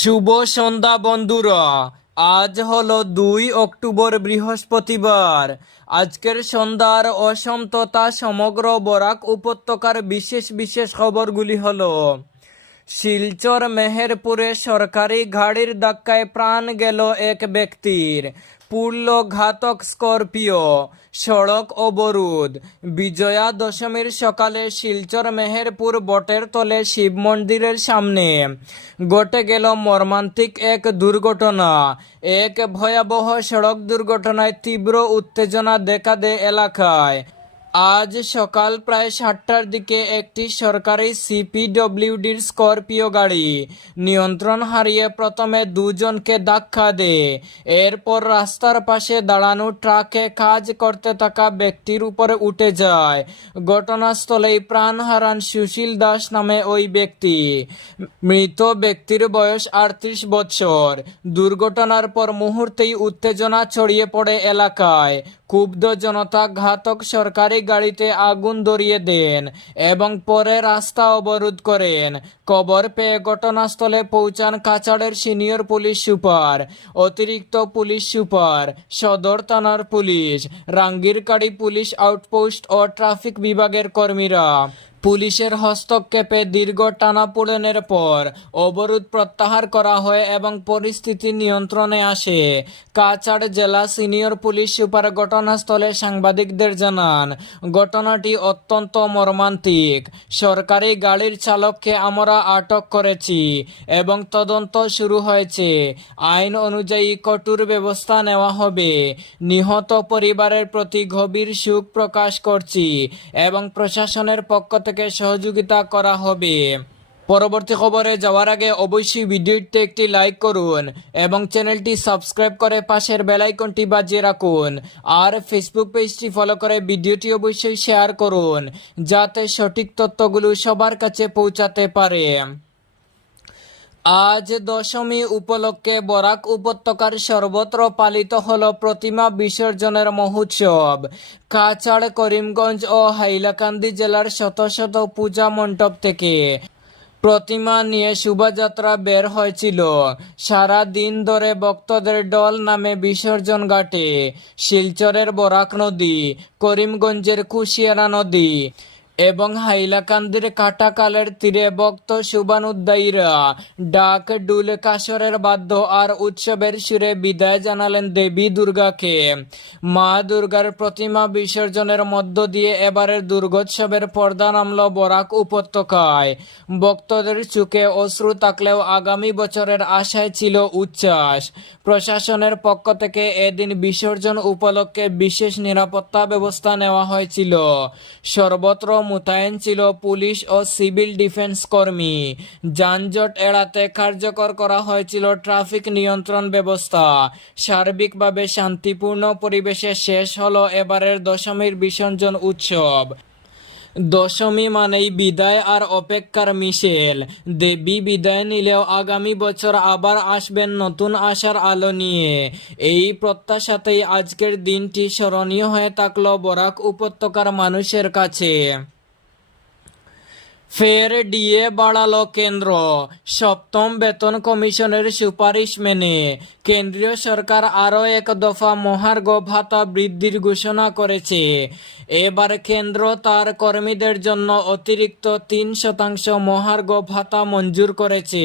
শুভ সন্ধ্যা বন্ধুরা। আজ হলো দুই অক্টোবর বৃহস্পতিবার। আজকের সন্ধ্যার অসন্ততা সমগ্র বরাক উপত্যকার বিশেষ বিশেষ খবরগুলি হল, শিলচর মেহেরপুরে সরকারি গাড়ির ধাক্কায় প্রাণ গেল এক ব্যক্তির। পুরল ঘাতক স্করপিও, সড়ক অবরোধ বিজয়া দশমীর সকালে শিলচর মেহেরপুর বটের তলে শিব মন্দিরের সামনে। ঘটে গেল মর্মান্তিক এক দুর্ঘটনা। এক ভয়াবহ সড়ক দুর্ঘটনায় তীব্র উত্তেজনা দেখা দেয় এলাকায়। আজ সকাল প্রায় সাতটার দিকে একটি সরকারি সিপিডব্লিউডির স্করপিও গাড়ি নিয়ন্ত্রণ হারিয়ে প্রথমে দুজনকে ধাক্কা দেয়। এরপর রাস্তার পাশে দাঁড়ানো ট্রাকে কাজ করতে থাকা ব্যক্তির উপরে উঠে যায়। ঘটনাস্থলেই প্রাণ হারান সুশীল দাস নামে ওই ব্যক্তি। মৃত ব্যক্তির বয়স আটত্রিশ বছর দুর্ঘটনার পর মুহূর্তেই উত্তেজনা ছড়িয়ে পড়ে এলাকায়। ক্ষুব্ধ জনতা ঘাতক সরকারি গাড়িতে আগুন ধরিয়ে দেন এবং পরে রাস্তা অবরোধ করেন। কবর পেয়ে ঘটনাস্থলে পৌঁছান কাছাড়ের সিনিয়র পুলিশ সুপার, অতিরিক্ত পুলিশ সুপার, সদর থানার পুলিশ, রাঙ্গিরকাড়ি পুলিশ আউটপোস্ট ও ট্রাফিক বিভাগের কর্মীরা। পুলিশের হস্তক্ষেপে দীর্ঘ টানাপোড়েনের পর অবরোধ প্রত্যাহার করা হয় এবং পরিস্থিতি নিয়ন্ত্রণে আসে। কাছাড় জেলা সিনিয়র পুলিশ সুপার ঘটনাস্থলে সাংবাদিকদের জানান, ঘটনাটি অত্যন্ত মর্মান্তিক। সরকারি গাড়ির চালককে আমরা আটক করেছি এবং তদন্ত শুরু হয়েছে। আইন অনুযায়ী কঠোর ব্যবস্থা নেওয়া হবে। নিহত পরিবারের প্রতি গভীর সুখ প্রকাশ করছি এবং প্রশাসনের পক্ষ থেকে সহযোগিতা করা হবে। পরবর্তী খবরে যাওয়ার আগে অবশ্যই ভিডিওটিতে একটি লাইক করুন এবং চ্যানেলটি সাবস্ক্রাইব করে পাশের বেলাইকনটি বাজিয়ে রাখুন। আর ফেসবুক পেজটি ফলো করে ভিডিওটি অবশ্যই শেয়ার করুন, যাতে সঠিক তথ্যগুলো সবার কাছে পৌঁছাতে পারে। আজ দশমী উপলক্ষে বরাক উপত্যকার সর্বত্র পালিত হল প্রতিমা বিসর্জনের মহোৎসব। কাছাড়, করিমগঞ্জ ও হাইলাকান্দি জেলার শত শত পূজা মণ্ডপ থেকে প্রতিমা নিয়ে শোভাযাত্রা বের হয়েছিল। সারা দিন ধরে ভক্তদের ডল নামে বিসর্জন ঘাটে। শিলচরের বরাক নদী, করিমগঞ্জের কুশিয়ারা নদী এবং হাইলাকান্দির কাটাকালের তীরে ভক্ত শুভানুদ্দায়ীরা ডাক ডুল কাসরের বাদ্য আর উৎসবের সুরে বিদায় জানালেন দেবী দুর্গাকে। মা দুর্গার প্রতিমা বিসর্জনের মধ্য দিয়ে এবারের দুর্গোৎসবের পর্দা নামল বরাক উপত্যকায়। ভক্তদের চুকে অশ্রু থাকলেও আগামী বছরের আশায় ছিল উচ্ছ্বাস। প্রশাসনের পক্ষ থেকে এদিন বিসর্জন উপলক্ষে বিশেষ নিরাপত্তা ব্যবস্থা নেওয়া হয়েছিল। সর্বত্র মোতায়েন ছিল পুলিশ ও সিভিল ডিফেন্স কর্মী। যানজট এড়াতে কার্যকর করা হয়েছিল ট্রাফিক নিয়ন্ত্রণ ব্যবস্থা। সার্বিকভাবে শান্তিপূর্ণ পরিবেশে শেষ হলো এবারের দশমীর বিসর্জন উৎসব। দশমী মানেই বিদায় আর অপেক্ষার মিশেল। দেবী বিদায় নিলেও আগামী বছর আবার আসবেন নতুন আশার আলো নিয়ে। এই প্রত্যাশাতেই আজকের দিনটি স্মরণীয় হয়ে থাকল বরাক উপত্যকার মানুষের কাছে। ফের ডিএ বাড়ালো কেন্দ্র। সপ্তম বেতন কমিশনের সুপারিশ মেনে কেন্দ্রীয় সরকার আরও এক দফা মহার্ঘ ভাতা বৃদ্ধির ঘোষণা করেছে। এবার কেন্দ্র তার কর্মীদের জন্য অতিরিক্ত তিন শতাংশ মহার্ঘ ভাতা মঞ্জুর করেছে।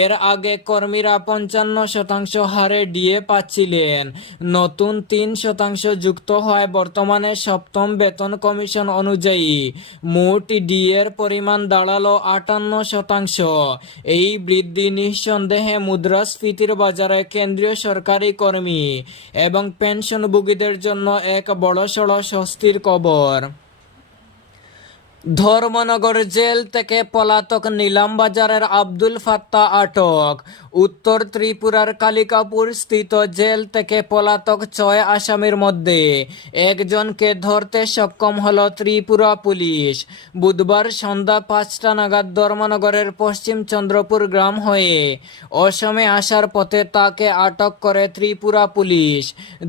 এর আগে কর্মীরা পঞ্চান্ন শতাংশ হারে ডিএ পাচ্ছিলেন। নতুন তিন শতাংশ যুক্ত হয় বর্তমানে সপ্তম বেতন কমিশন অনুযায়ী। মোট ডিএর পরিমাণ দাঁড়াল আটান্ন শতাংশ। এই বৃদ্ধি নিঃসন্দেহে মুদ্রাস্ফীতির বাজারে কেন্দ্রীয় সরকারি কর্মী এবং পেনশনভোগীদের জন্য এক বড়সড় স্বস্তির খবর ধর্মনগর জেল থেকে পলাতক নিলামবাজারের আব্দুল ফাত্তা আটক। উত্তর ত্রিপুরার কালিকাপুর স্থিত জেল থেকে পলাতক ছয় আসামির মধ্যে একজনকে ধরতে সক্ষম হল ত্রিপুরা পুলিশ। বুধবার সন্ধ্যা পাঁচটা নাগাদ ধর্মনগরের পশ্চিম চন্দ্রপুর গ্রাম হয়ে অসমে আসার পথে তাকে আটক করে ত্রিপুরা পুলিশ।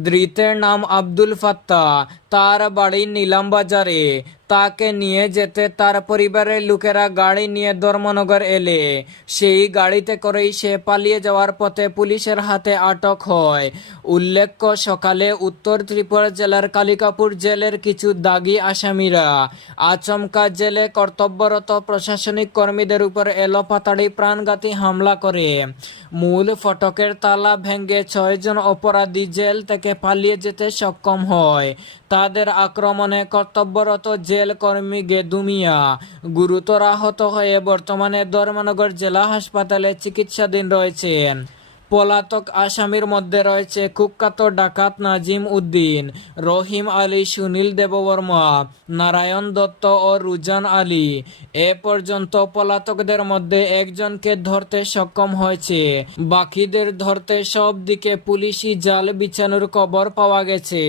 ধৃতের নাম আব্দুল ফাত্তা। তার বাড়ি নিলাম বাজারে। তাকে নিয়ে যেতে তার পরিবারের লোকেরা গাড়ি নিয়ে ধর্মনগর এলে। সেই গাড়িতে করেই সে পালিয়ে যাওয়ার পথে পুলিশের হাতে আটক হয়। উল্লেখ্য, সকালে উত্তর ত্রিপুরা জেলার কালিকাপুর জেলের কিছু দাগি আসামিরা আচমকা জেলে কর্তব্যরত প্রশাসনিক কর্মীদের উপর এলোপাতাড়ি প্রাণঘাতী হামলা করে। মূল ফটকের তালা ভেঙে ছয়জন অপরাধী জেল থেকে পালিয়ে যেতে সক্ষম হয়। তাদের আক্রমণে কর্তব্যরত জেল কর্মী গেদুমিয়া গুরুতর আহত হয়ে বর্তমানে ধর্মনগর জেলা হাসপাতালে চিকিৎসাধীন রয়েছেন। পলাতক আসামির মধ্যে রয়েছে কুখ্যাত ডাকাত নাজিম উদ্দিন, রহিম আলী, সুনীল দেববর্মা, নারায়ণ দত্ত ও রুজান আলী। এ পর্যন্ত পলাতকদের মধ্যে একজনকে ধরতে সক্ষম হয়েছে। বাকিদের ধরতে সব দিকে পুলিশি জাল বিছানোর খবর পাওয়া গেছে।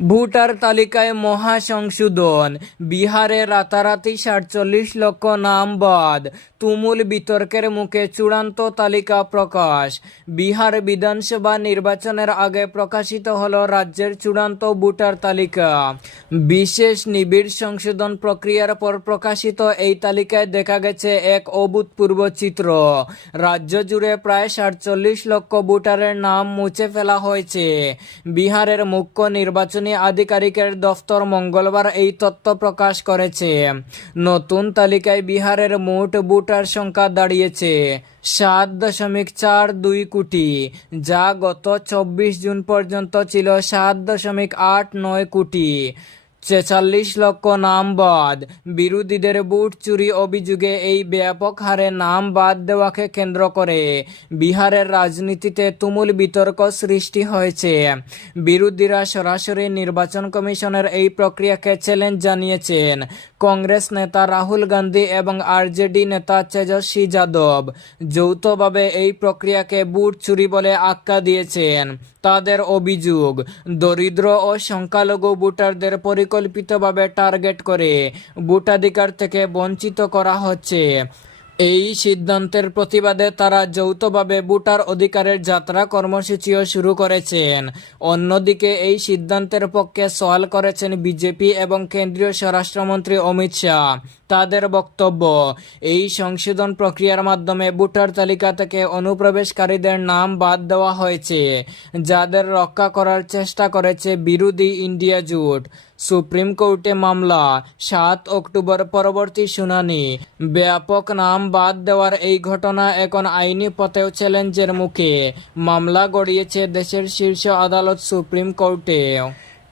ভোটার তালিকায় মহা সংশোধন বিহারে রাতারাতি সাতচল্লিশ লক্ষ নাম বাদ। তুমুল বিতর্কের মুখে চূড়ান্ত তালিকা প্রকাশ। বিহার বিধানসভা নির্বাচনের আগে প্রকাশিত হল রাজ্যের চূড়ান্ত ভোটার তালিকা। বিশেষ নিবিড় সংশোধন প্রক্রিয়ার পর প্রকাশিত এই তালিকায় দেখা গেছে এক অভূতপূর্ব চিত্র। রাজ্য জুড়ে প্রায় সাতচল্লিশ লক্ষ ভোটারের নাম মুছে ফেলা হয়েছে। বিহারের মুখ্য নির্বাচনী আধিকারিকের দফতর মঙ্গলবার এই তথ্য প্রকাশ করেছে। নতুন তালিকায় বিহারের মোট ভোটার সংখ্যা দাঁড়িয়েছে সাত দশমিক চার দুই কোটি, যা গত চব্বিশ জুন পর্যন্ত ছিল সাত দশমিক আট নয় কোটি। ছেচল্লিশ লক্ষ নাম বাদ। বিরোধীদের বুট চুরি অভিযোগে এই ব্যাপক হারে নাম বাদ দেওয়াকে কেন্দ্র করে বিহারের রাজনীতিতে তুমুল বিতর্ক সৃষ্টি হয়েছে। বিরোধীরা সরাসরি নির্বাচন কমিশনের এই প্রক্রিয়াকে চ্যালেঞ্জ জানিয়েছেন। কংগ্রেস নেতা রাহুল গান্ধী এবং আরজেডি নেতা তেজস্বী যাদব যৌথভাবে এই প্রক্রিয়াকে বুট চুরি বলে আখ্যা দিয়েছেন। তাদের অভিযোগ, দরিদ্র ও সংখ্যালঘু ভোটারদের পরিকল্পিতভাবে টার্গেট করে ভোটাধিকার থেকে বঞ্চিত করা হচ্ছে এই সিদ্ধান্তের প্রতিবাদে তারা যৌথভাবে ভোটার অধিকারের যাত্রা কর্মসূচিও শুরু করেছেন অন্যদিকে এই সিদ্ধান্তের পক্ষে সওয়াল করেছেন বিজেপি এবং কেন্দ্রীয় স্বরাষ্ট্রমন্ত্রী অমিত শাহ তাদের বক্তব্য, এই সংশোধন প্রক্রিয়ার মাধ্যমে ভোটার তালিকা থেকে অনুপ্রবেশকারীদের নাম বাদ দেওয়া হয়েছে, যাদের রক্ষা করার চেষ্টা করেছে বিরোধী ইন্ডিয়া জোট। সুপ্রিম কোর্টে মামলা, সাত অক্টোবর পরবর্তী শুনানি। ব্যাপক নাম বাদ দেওয়ার এই ঘটনা এখন আইনি পথেও চ্যালেঞ্জের মুখে। মামলা গড়িয়েছে দেশের শীর্ষ আদালত সুপ্রিম কোর্টে।